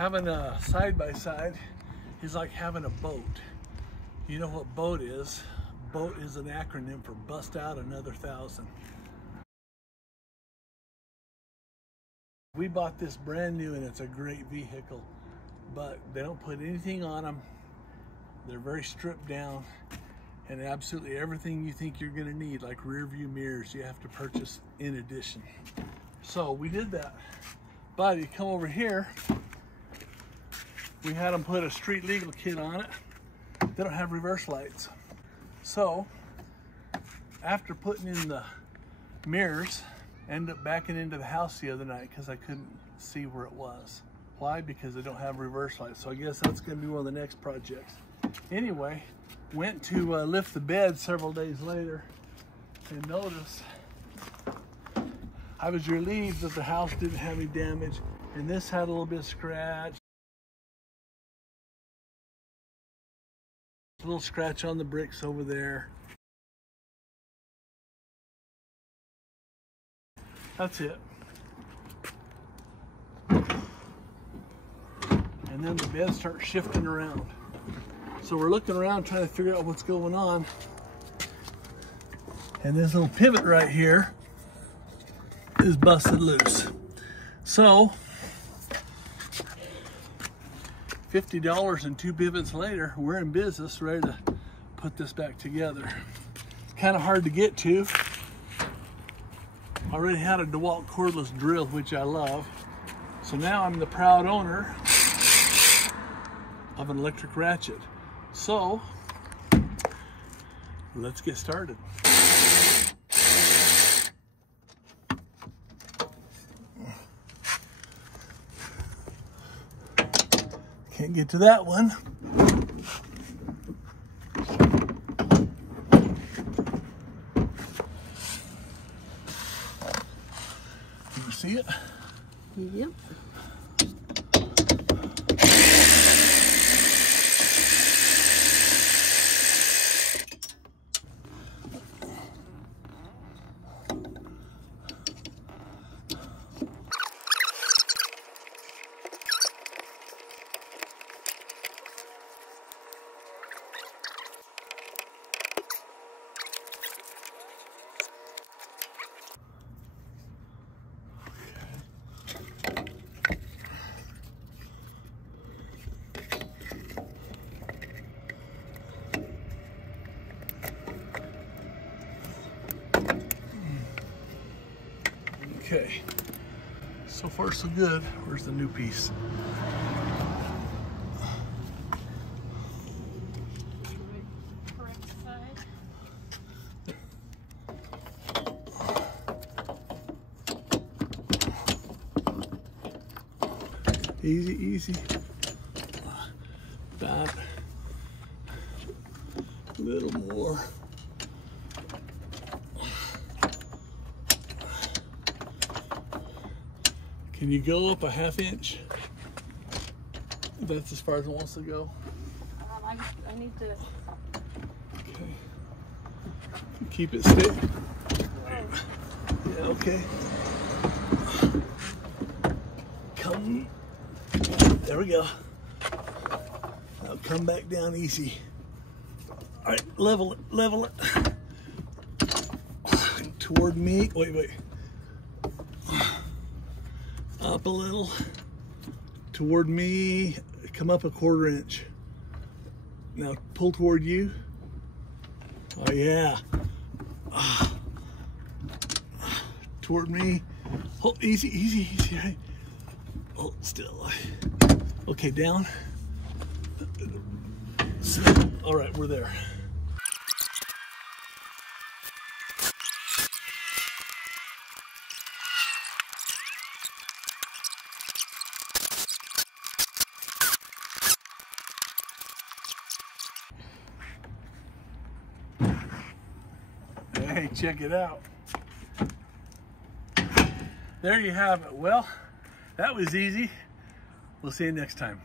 Having a side-by-side is like having a boat. You know what boat is? Boat is an acronym for bust out another 1,000. We bought this brand new and it's a great vehicle, but they don't put anything on them. They're very stripped down, and absolutely everything you think you're gonna need, like rear view mirrors, you have to purchase in addition. So we did that. But you come over here, we had them put a street legal kit on it. They don't have reverse lights. So after putting in the mirrors, I ended up backing into the house the other night because I couldn't see where it was. Why? Because they don't have reverse lights. So I guess that's gonna be one of the next projects. Anyway, went to lift the bed several days later and noticed I was relieved that the house didn't have any damage, and this had a little bit of scratch. A little scratch on the bricks over there. That's it. And then the bed starts shifting around. So we're looking around trying to figure out what's going on. And this little pivot right here is busted loose. So $50 and 2 pivots later, we're in business, ready to put this back together. It's kind of hard to get to. I already had a DeWalt cordless drill, which I love. So now I'm the proud owner of an electric ratchet. So let's get started. Can't get to that one. You see it? Yep. Okay, so far so good. Where's the new piece? Correct side. Easy, easy. Back. A little more. Can you go up a 1/2 inch? That's as far as it wants to go. I need to. Okay. Keep it still. Yeah, okay. Come. There we go. Now come back down easy. All right, level it, level it. Toward me. Wait, wait. Up a little toward me, come up a 1/4 inch. Now pull toward you. Oh yeah. Toward me. Hold easy, easy, easy. Right? Hold still. Okay, down. So, all right, we're there. Hey, check it out. There you have it. Well, that was easy. We'll see you next time.